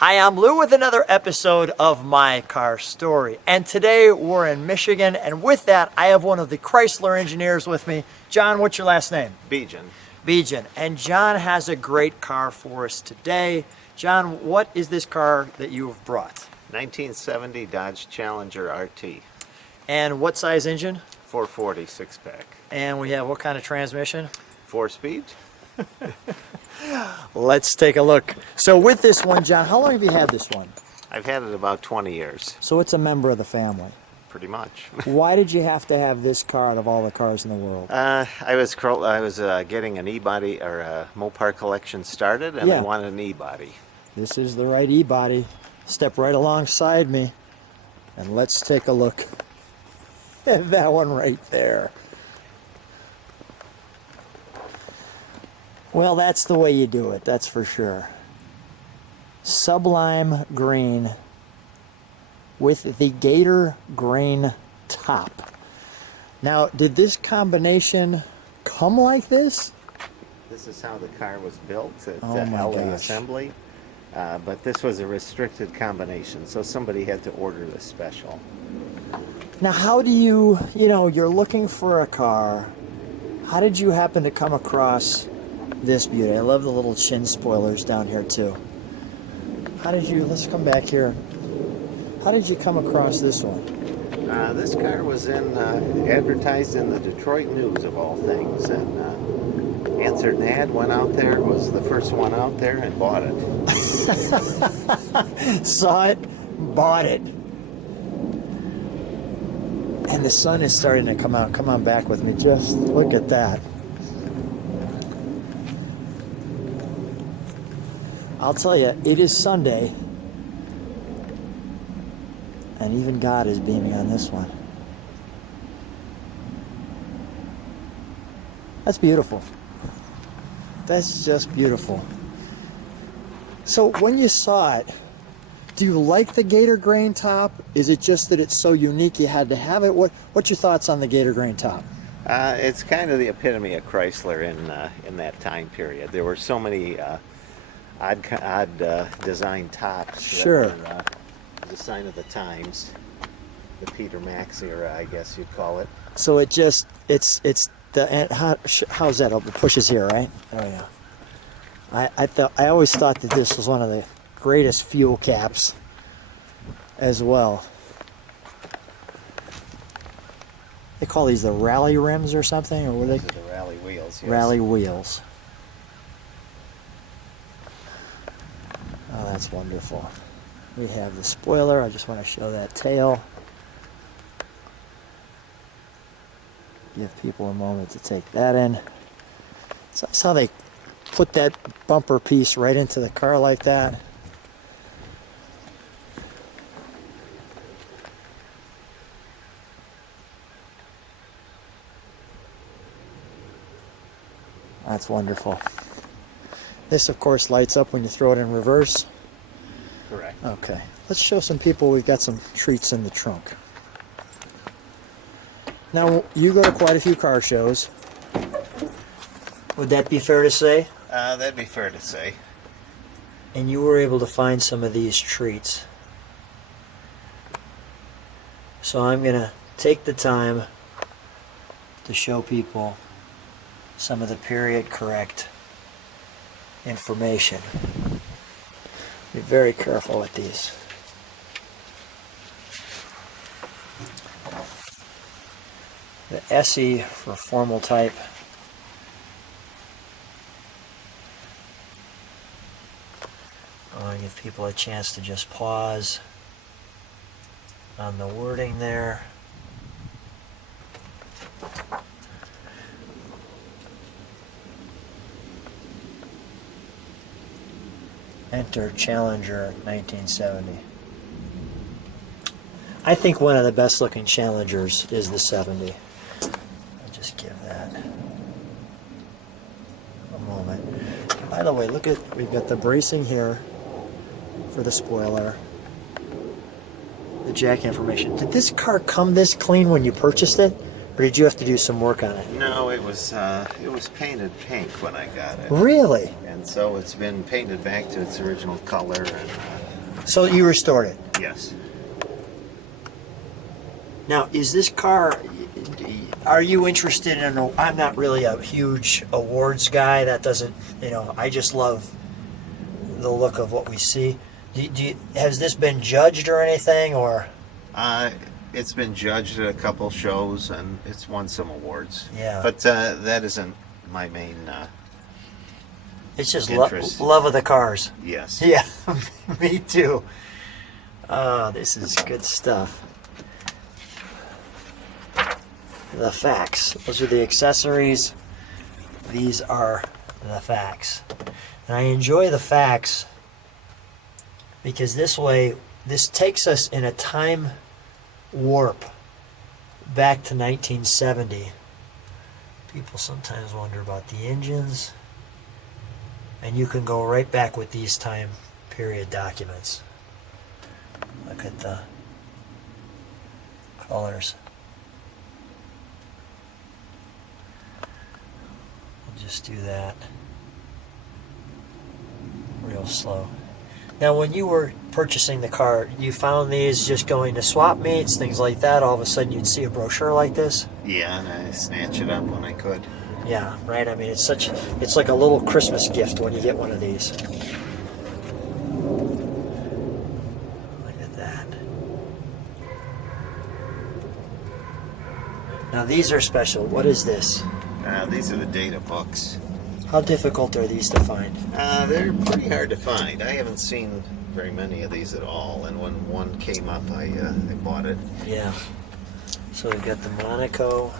Hi, I'm Lou with another episode of My Car Story. And today we're in Michigan, and with that, I have one of the Chrysler engineers with me. John, what's your last name? Begian. Begian. And John has a great car for us today. John, what is this car that you have brought? 1970 Dodge Challenger RT. And what size engine? 440 six-pack. And we have what kind of transmission? 4-speed. Let's take a look. So with this one, John, how long have you had this one? I've had it about 20 years, So it's a member of the family. pretty much. Why did you have to have this car out of all the cars in the world? I was getting an e-body or a Mopar collection started, and I Yeah. wanted an e-body. This is the right e-body. Step right alongside me and let's take a look at that one right there. Well, that's the way you do it, that's for sure. Sublime Green with the Gator Grain top. Now, did this combination come like this? This is how the car was built. It's Oh a my LA gosh. assembly, but this was a restricted combination, so somebody had to order this special. Now, how do you know, you're looking for a car. How did you happen to come across this beauty? I love the little chin spoilers down here too. How did you, let's come back here. How did you come across this one? This car was advertised in the Detroit News of all things, and answered an ad, went out there, was the first one out there, and bought it. Saw it, bought it. And the sun is starting to come out. Come on back with me. Just look at that. I'll tell you, it is Sunday. And even God is beaming on this one. That's beautiful. That's just beautiful. So when you saw it, do you like the Gator Grain top? Is it just that it's so unique you had to have it? What's your thoughts on the Gator Grain top? It's kind of the epitome of Chrysler in that time period. There were so many odd design tops. Sure. That were, the sign of the times, the Peter Max era, I guess you'd call it. So it just it's the how's that? It pushes here, right? Oh yeah. I always thought that this was one of the greatest fuel caps as well. They call these the rally rims or something, or what are These they? are the rally wheels. Yes. Rally wheels. Oh, that's wonderful. We have the spoiler. I just want to show that tail. Give people a moment to take that in. So that's how they put that bumper piece right into the car like that. That's wonderful. This, of course, lights up when you throw it in reverse. Correct. Okay, let's show some people we've got some treats in the trunk. Now, you go to quite a few car shows. Would that be fair to say? That'd be fair to say. And you were able to find some of these treats. So I'm going to take the time to show people some of the period correct information. Be very careful with these. The SE for formal type. I want to give people a chance to just pause on the wording there. Enter Challenger 1970. I think one of the best looking Challengers is the 70. I'll just give that a moment. By the way, look at, we've got the bracing here for the spoiler. The jack information. Did this car come this clean when you purchased it? Or did you have to do some work on it? No, it was painted pink when I got it. Really? And so it's been painted back to its original color, and So you restored it. Yes. Now, is this car, are you interested in, I'm not really a huge awards guy. That doesn't, I just love the look of what we see. Has this been judged or anything, or? It's been judged at a couple shows and it's won some awards. Yeah. But that isn't my main It's just interest. love of the cars. Yes. Yeah, me too. This is good stuff. The facts. Those are the accessories. These are the facts. And I enjoy the facts because this way, this takes us in a time warp back to 1970. People sometimes wonder about the engines. And you can go right back with these time period documents. Look at the colors. We'll just do that real slow. Now, when you were purchasing the car, you found these just going to swap meets, things like that. All of a sudden, you'd see a brochure like this. Yeah, and I snatch it up when I could. Yeah, right. I mean, it's like a little Christmas gift when you get one of these. Look at that. Now these are special. What is this? These are the data books. How difficult are these to find? They're pretty hard to find. I haven't seen very many of these at all, and when one came up, I bought it. Yeah. So we've got the Monaco.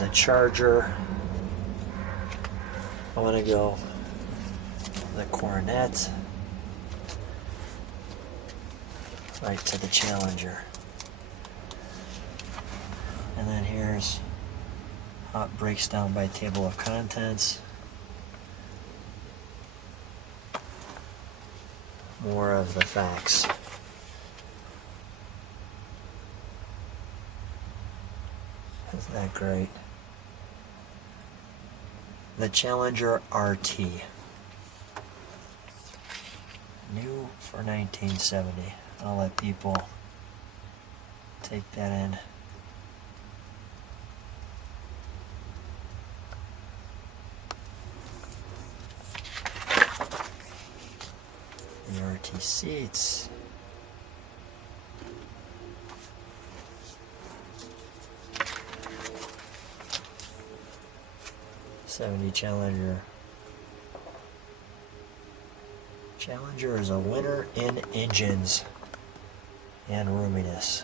The Charger. I want to go the Coronet right to the Challenger. And then here's how it breaks down by table of contents. More of the facts. Isn't that great? The Challenger RT. New for 1970. I'll let people take that in. The RT seats. '70 Challenger. Challenger is a winner in engines and roominess.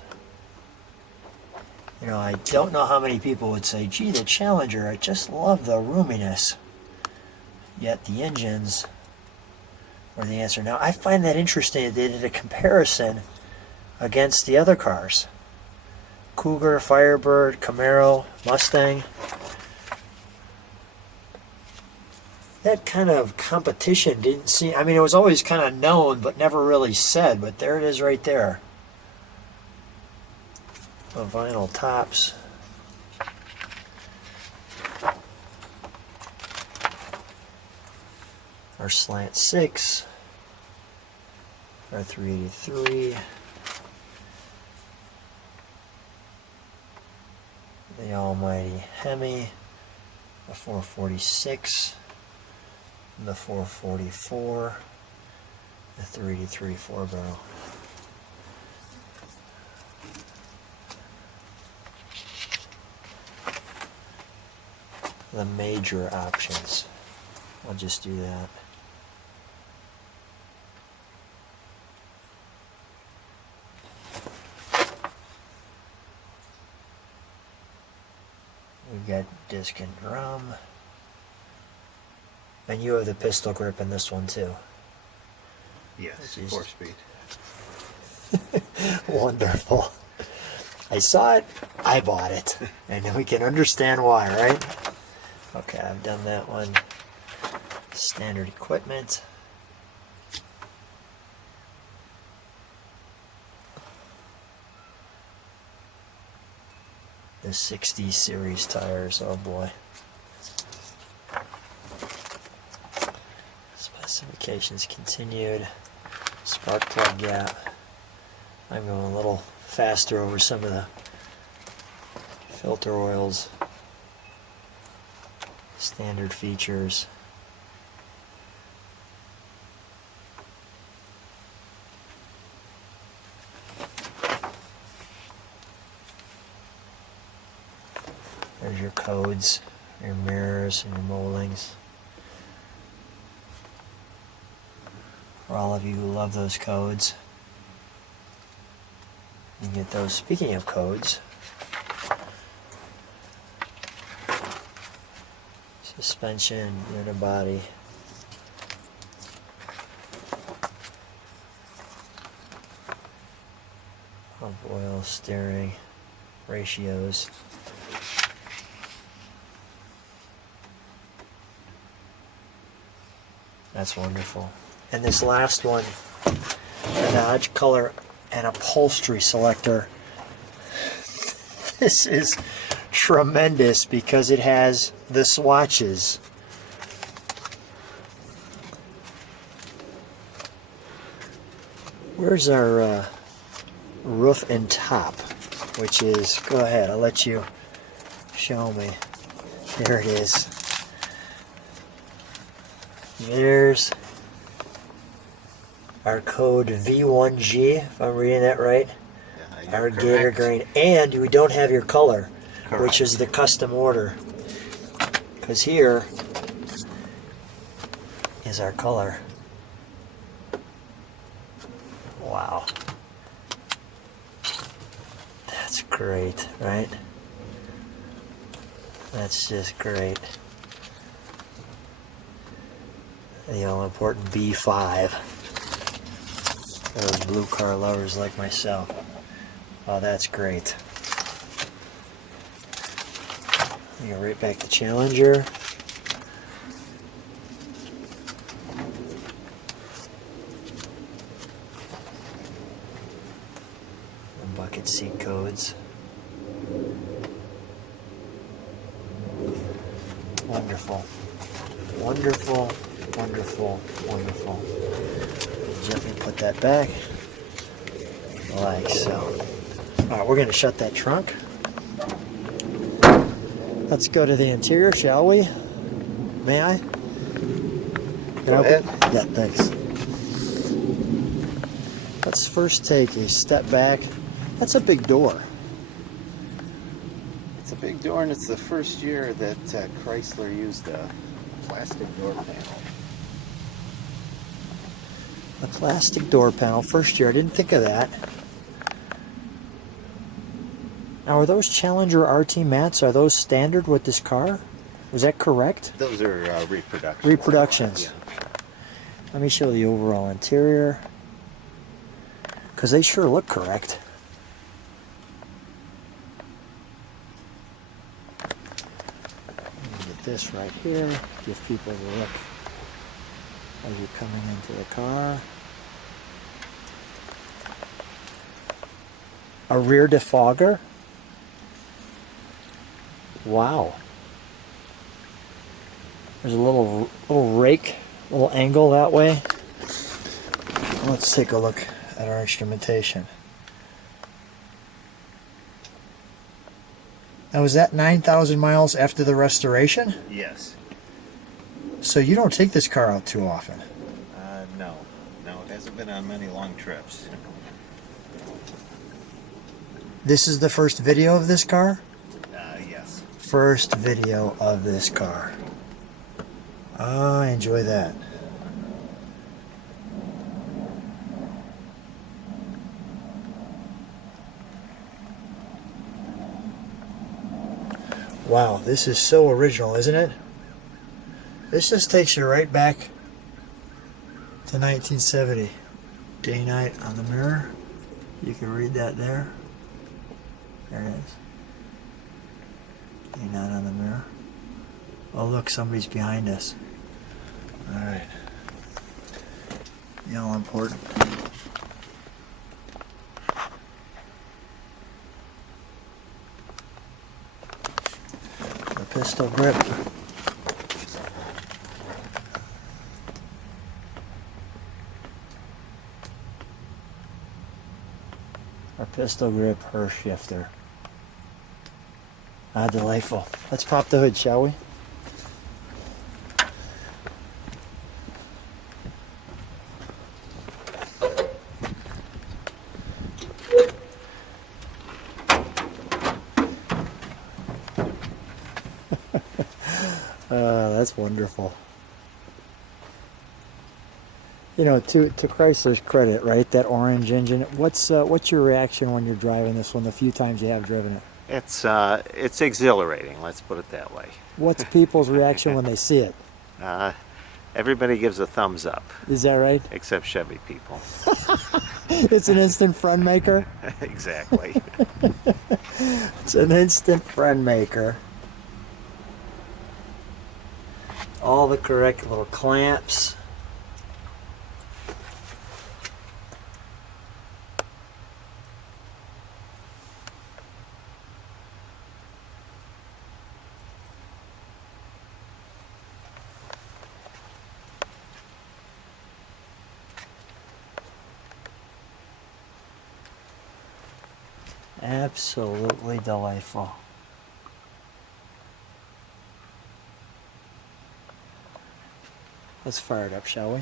You know, I don't know how many people would say, gee, the Challenger, I just love the roominess. Yet the engines were the answer. Now, I find that interesting. They did a comparison against the other cars. Cougar, Firebird, Camaro, Mustang. That kind of competition didn't seem, I mean, it was always kind of known, but never really said, but there it is right there. The vinyl tops. Our Slant 6. Our 383. The almighty Hemi. The 446. The 444, the 383 4-barrel. The major options. I'll just do that. We've got disc and drum. And you have the pistol grip in this one too. Yes, Jeez. 4-speed. Wonderful. I saw it, I bought it. And then we can understand why, right? Okay, I've done that one. Standard equipment. The 60 series tires, oh boy. Specifications continued. Spark plug gap. I'm going a little faster over some of the filter oils. Standard features. There's your codes, your mirrors, and your moldings. For all of you who love those codes, you can get those. Speaking of codes, suspension, rear body. Pump oil, steering, ratios. That's wonderful. And this last one, the Dodge color and upholstery selector. This is tremendous because it has the swatches. Where's our roof and top? Which is, go ahead, I'll let you show me. There it is. There's our code V1G, if I'm reading that right. Yeah, Our correct. Gator Grain. And we don't have your color, Correct. which is the custom order. Because here is our color. Wow. That's great, right? That's just great. The all-important B5. Those blue car lovers like myself. Oh, that's great. We go right back to Challenger. And bucket seat codes. Wonderful. Wonderful. Wonderful, wonderful. Gently put that back, like so. All right, we're going to shut that trunk. Let's go to the interior, shall we? May I? Go ahead. Yeah, thanks. Let's first take a step back. That's a big door. It's a big door, and it's the first year that Chrysler used a plastic door panel. A plastic door panel. First year, I didn't think of that. Now, are those Challenger RT mats? Are those standard with this car? Was that correct? Those are reproductions. Reproductions. Yeah. Let me show the overall interior. Because they sure look correct. Let me get this right here. Give people a look as you're coming into the car. A rear defogger. Wow. There's a little rake, little angle that way. Let's take a look at our instrumentation. Now, is that 9,000 miles after the restoration? Yes. So you don't take this car out too often? No. No, it hasn't been on many long trips. This is the first video of this car? Yes. First video of this car. Oh, I enjoy that. Wow, this is so original, isn't it? This just takes you right back to 1970. Day night on the mirror. You can read that there. There it is. Day night on the mirror. Oh, look, somebody's behind us. All right. The all important. The pistol grip. Our pistol grip her shifter. Ah, delightful. Let's pop the hood, shall we? That's wonderful. You know, to Chrysler's credit, right? That orange engine. What's your reaction when you're driving this one? The few times you have driven it. It's exhilarating. Let's put it that way. What's people's reaction when they see it? Everybody gives a thumbs up. Is that right? Except Chevy people. It's an instant friend maker. Exactly. It's an instant friend maker. All the correct little clamps. Absolutely delightful. Let's fire it up, shall we?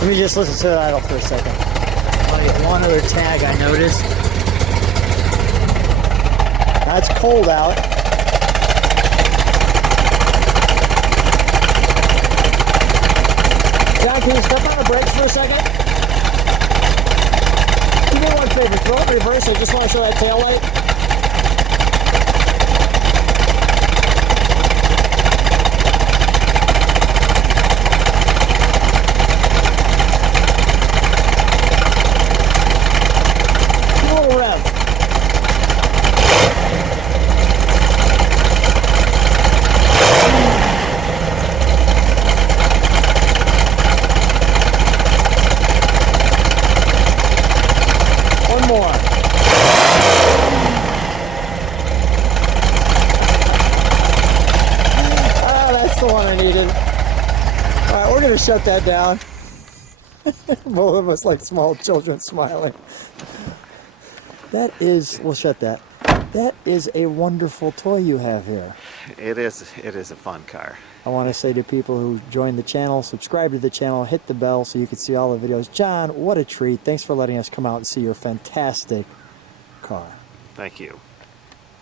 Let me just listen to the idle for a second. One other tag I noticed. Now it's cold out. John, can you step on the brakes for a second? Do me one favor, throw it in reverse. I just want to show that tail light. Shut that down. Both of us like small children smiling. That is, we'll shut that. That is a wonderful toy you have here. It is a fun car. I want to say to people who joined the channel, subscribe to the channel, hit the bell so you can see all the videos. John, what a treat. Thanks for letting us come out and see your fantastic car. Thank you.